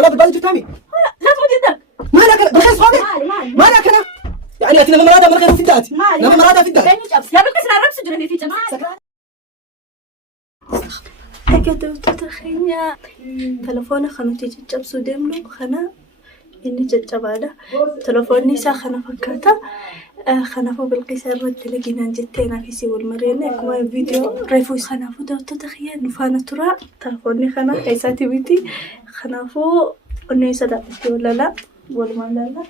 لو بالي جبتامي لا تمد يدك. مالك انا بالخير صحابي مالك انا يعني اتنا مرادة من خير في الدات لما مرادة في الدات يا بالقسم انا ربس جرني في جماعة هكذا تتخيل تلفوني خنوتي جبسو ديملو خنا إني جبالة تلفوني ساخنا فكاتا خنافو بالقيسار تلاقينا جتينا في سوى المرينة كوا فيديو ريفو خنافو دو تتخيل نفانا ترى تلفوني خنا حيساتي بيتي خنافو إنه يصدق ولا لا ولا ما لا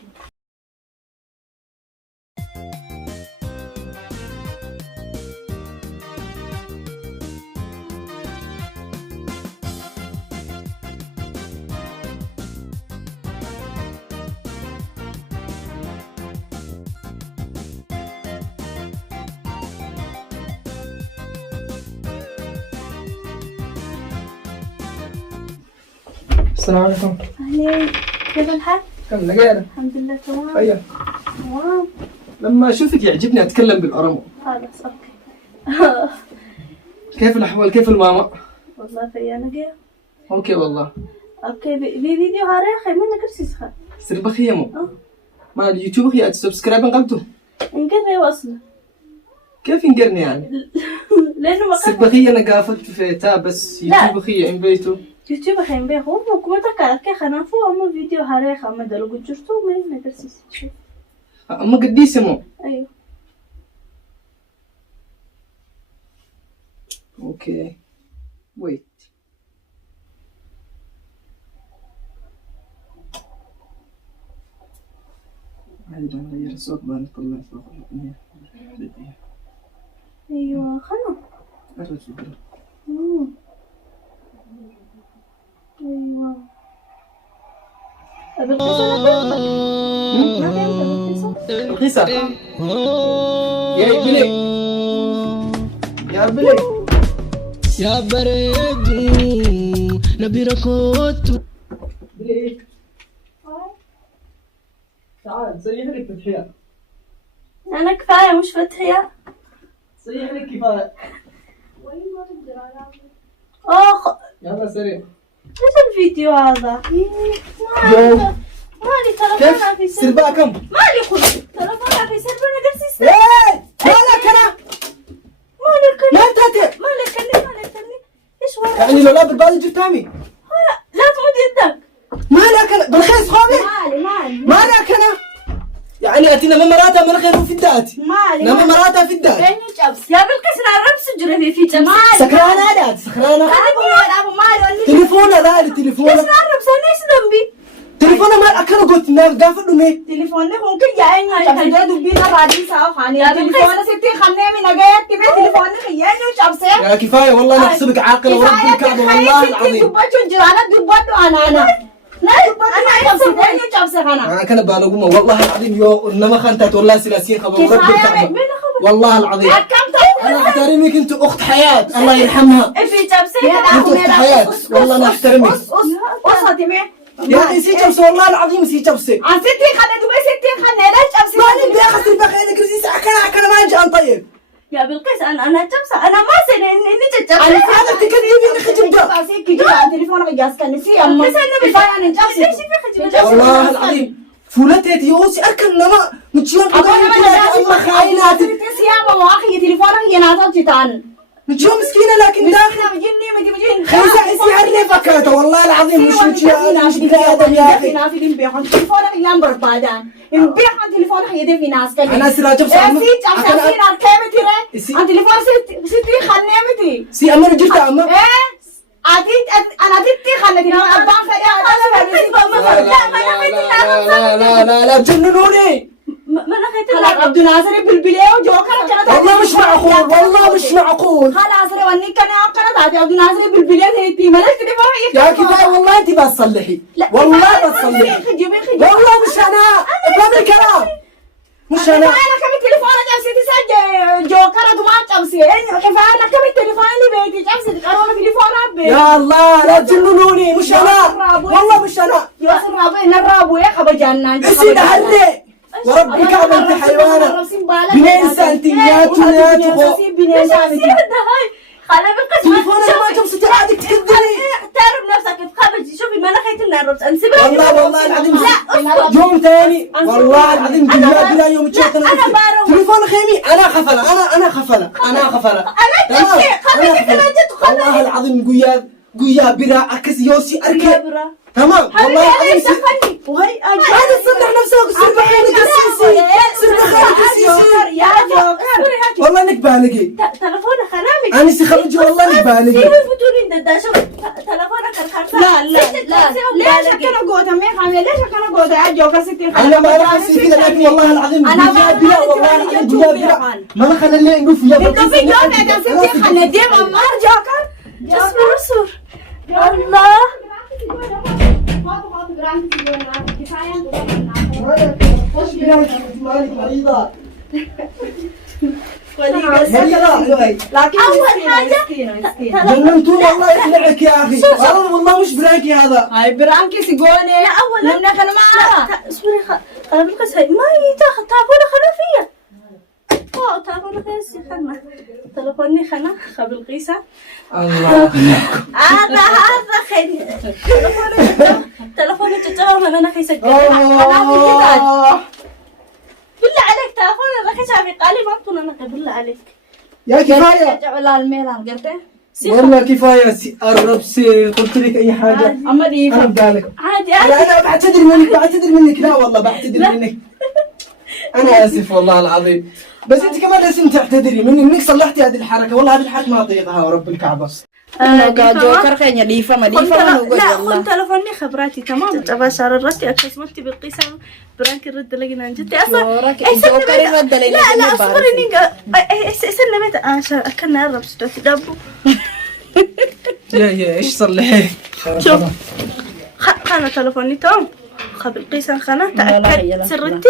السلام عليكم. أهلين كيف الحال؟ كم لقينا؟ الحمد لله تمام. أيوة. تمام. لما أشوفك يعجبني أتكلم بالأرمو. خلاص أوكي. كيف الأحوال؟ كيف الماما؟ والله فيانا كيف؟ أوكي والله. أوكي فيديو هاري أخي منك كرسيسخة. سربخي يمو. ما اليوتيوب هي سبسكرايب قلبته. انقرني وصله. كيف انقرني يعني؟ لأنه ما سربخي أنا قافلت في تا بس يوتيوب هي إن بيته. يوتيوب خيم به هو مكوتا كي خنافو أما فيديو هاري خا مدلو قجرتو من كرسيس شوف. أما قديس يمو. أيوه. أوكي. ويت. هذه بنغير الصوت بنطلع فوق الأغنية. أيوه خنا. الرجل. أيوه. بالقصة ما فهمت بالقصة؟ رخيصة. يا بلي. يا بلي. يا بريد نبي ركوت بلي. تعال صيح لك فتحية. أنا كفاية مش فتحية. صيح لك كفاية. أخ. يلا سريع. إيش الفيديو هذا؟ جو. مالي تلفونها في كيف؟ سربا كم؟ مالي خذ تلفونها في سربا أنا قلت سيستم. إيه مالك أنا؟ مالك ما أنت مالك إيش وراك؟ يعني لو لا بالبالي جبتامي. لا تمد يدك. مالك أنا بالخير صحابي؟ مالي مالك أنا؟ يعني أتينا مراتها من خير في الدات. لما مراتها في الدات. بيني جبس يا بالقسم أنا ربس جرني في جماعة. سكرانة لا سكرانة. أبو مالي تليفونها لا تليفونها. إيش نعرف أنا إيش ذنبي؟ تليفونها ما أكلوا قلت ما قافل مي. تليفوننا ممكن جايني شبسة دبينا بعدين ساعة خاني تليفوننا ستي خلني من أجيت كبير تليفوننا خياني وشبسة يا كفاية والله نحسبك عاقلة ورب الكعبة والله العظيم. دبّت وجرانا دبّت أنا لا أنا شبسة شبسة أنا كان بالغوما والله العظيم يو إنما خنتات والله سلاسين خبر ورب الكعبة والله العظيم. أنا أحترمك أنت أخت حياة الله يرحمها. في جبسة أنت أخت حياة والله أنا أحترمك. يا أخي سي جبسة والله العظيم سي جبسة. عن ستي خانة دبي ستي خانة لا شبسة. ما نبي أخذ البخيل كرسي أكنا ما نجي طيب. يا بالقيس أنا جبسة أنا ما سني إني جبسة. أنا تكلمي إنك جبدة. بس كي جا تليفونك جاس كان نسي أما. بس أنا كفاية نجبسة. ليش في خجل؟ والله العظيم فولتت يوسي أركن لما متشوف أما خاينات. تسيا ما أخي تليفونك ينادل جتان. متشوف مسكينة لكن داخل. مجني خيسة إسي هرلي فكرته والله العظيم مش متشوف مش بكادم يا أخي. ناس يدين بيعون تليفونك ينبر بعدان. إن بيعون تليفونك يدين في ناس كذي. أنا سراج بصامة. سي جاب سين أركبتي رأي. أنت تليفون ستي خنّمتي. سي أما رجعت أما. إيه. أنا ديتي خنّتي أنا أبان لا جننوني. ما نخيت خلاص عبد الناصر بالبليه وجوكر كانت والله مش معقول والله مش معقول. خلاص رواني كان كانت عبد الناصر بالبليه هيتي مالك تليفون يا كفاية والله أنت بس تصلحي والله بتصلحي والله مش أنا قبل الكلام مش أنا كم التليفون جابسي تسجل جوكر ما جابسي كفاية كم التليفون اللي بيتي جابسي تقرون تليفون أبي يا الله لا تجننوني مش أنا والله مش أنا يوصل رابو نرابو يا خبر جنان اسينا هلي وربك كعبة انت حيوانة بنين سنتيات ونات خلي بالقسم تليفونك ما جبت عادك تكذبي تعرف نفسك كيف خبج شوفي ما نخيت نعرف نسيبها والله العظيم يوم ثاني والله العظيم بلا يوم تشوف انا تليفون خيمي انا خفله والله العظيم قويا برا اكس يوسي اركب تمام والله العظيم وهي هذا تصلح نفسك سر بخيلك السيسي يا جوكر والله انك بالغي تلفونك خنامك انا سخرج والله انك بالغي فتوني دداشة تلفونك الخرطة لا ليش كنا قوتها مين خامية ليش كنا قوتها يا جوكر ستين انا ما اعرف كذا لكن والله العظيم أنا ما بلا والله العظيم بلا ما انا خلى اللي نوف يا انتو في جوكر يا ستين خلنا ديم امار جوكر اصبر الله مالك مريضة لكن أول حاجة جننتوا والله يقنعك يا اخي والله مش براكي هذا هاي برانكي سيقوني لا أولا لمنا خلنا معنا اصبري أنا بالقصة ما يتاخذ تلفوني خلافية تلفوني خيسي خلنا تلفوني خلنا بالقيسة الله هذا خير تلفوني تتجاوب أنا خيسة بالله عليك تلفوني أنا خيسة في قالي ما أطول أنا بالله عليك يا كفاية ولا الميل قلت والله كفاية قرب سير قلت لك أي حاجة اما دي أنا بدالك عادي لا أنا بعتذر منك لا والله بعتذر منك أنا آسف والله العظيم بس أنت كمان لازم تعتذري مني إنك صلحتي هذه الحركة والله هذه الحركة ما أطيقها ورب الكعبة جوكر خينيا ديفا ما ديفا لا خذ تلفوني خبراتي تمام تباشر الرتي أكسمتي بالقيسة برانك الرد لقينا جدي أصلا جوكر الرد لي لا أصبري نيجا استنى متى عشان أكلنا الرب ستوتي دبو يا إيش صلحي شوف خانا تلفوني تمام خبر قيسا خانا تأكد سرتي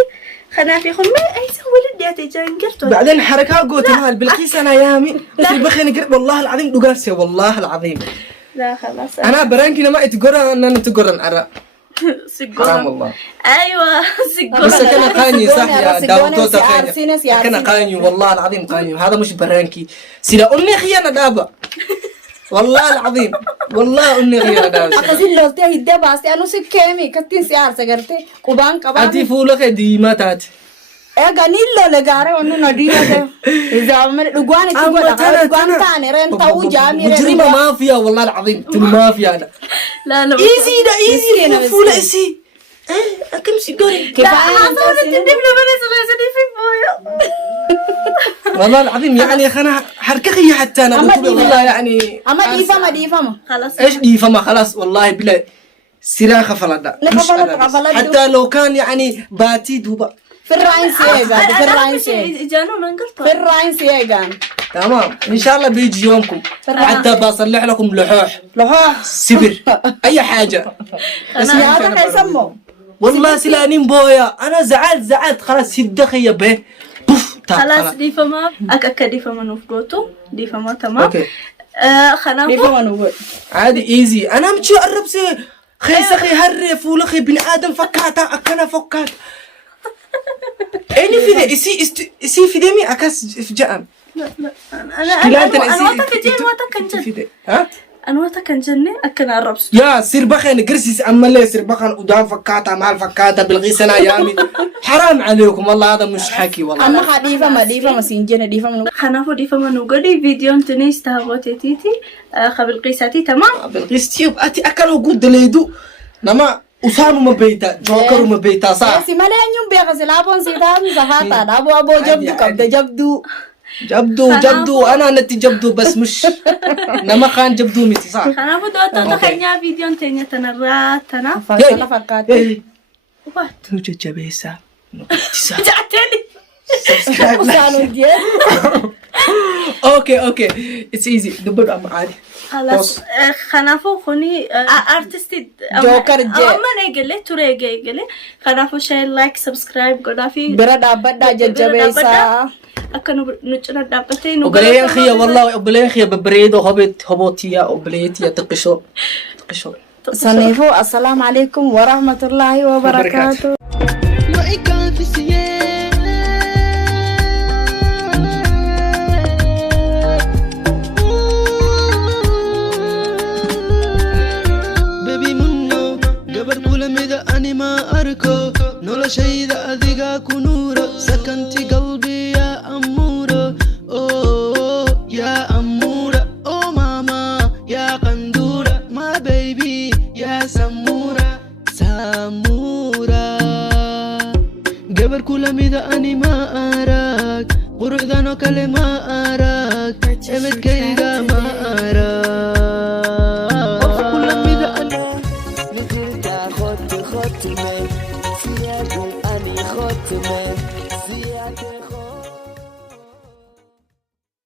خنا في خمي أي سوي لدياتي جاين قرتو بعدين حركة قوت مال بالقيس أنا يامي بخيني قرب والله العظيم دوغاسي والله العظيم لا خلاص أنا برانكي لما يتقرأ أنا تقرأ عراء حرام والله أيوة بس سيجورة كان قاني صح يا داوتوتا كان قاني والله العظيم قاني هذا مش برانكي سيلا أمي خيانة دابا والله العظيم والله أني غير دابا أقصد لو تهي دابا سي أنو سكيمي كتين سيار سجرتي قبان كبان أنتي فولك دي ما تات ganillo le gare onu nadira zamir dugwani dugwan tane ren tawu jami مجرمة مافيا والله العظيم تلو مافيا لا ايزي ده ايزي فول اسي كم سيجوري لا حصلت تندم لو بني سلاسلي في بويا والله العظيم يعني خنا حركخي حتى انا قلت والله يعني اما ديفما خلاص ايش ديفما خلاص والله بلا سراخه فلدا حتى لو كان يعني باتي دوبا في الراين سيجان في الراين سيجان جانون انقلت في الراين سيجان تمام ان شاء الله بيجي يومكم حتى بصلح لكم لحوح سبر اي حاجه بس هذا حيسمو والله سلانين بويا انا زعلت خلاص هدخي يا به خلاص دي فما دي فما نفقوتو دي فما تمام اوكي خنا دي فما نقول عادي ايزي انا مشي اقرب سي خيسخي هرف ولخي بني ادم فكاتا اكنا فكات اني في ذا اسي في دمي اكاس فجأم انا واتك جن ها انا واتك جني اكنا الربس يا سير بخين قرسيس اما لي سير بخن قدام فكاتا مال فكاتا بالغيسنا يامي حرام عليكم والله هذا مش حكي والله اما ديفا ما سينجن ديفا خنافو ديفا ما نقولي فيديو انتني استهبوتي تيتي خبل قيساتي تمام بالقيستيوب اتي اكلوا قد ليدو نما أسامو مبيتا جوكر مبيتا صح سي مالين يوم بيغسل أبون سيدان زهاتا أبو جبدو كبدا جبدو أنا نتي جبدو بس مش نما خان جبدو متي صح أنا بدو تخيني فيديو تاني تنرات تنا فكات وات توجد جبيسة جاتني اوكي اتس ايزي دبر ام عادي خلاص خنافو خوني ارتستي جوكر جي اما نيجلي توريجلي خنافو شير لايك سبسكرايب غدافي برا دابدا ججبيسا اكنو نچنا دابتين وبلين خيا والله وبلين خيا ببريدو هبوتيا وبليتيا تقشو سنيفو السلام عليكم ورحمة الله وبركاته أمورا قبل كل ميدا أني ما أراك قروح ذانو كلمة أراك أمد كيدا ما أراك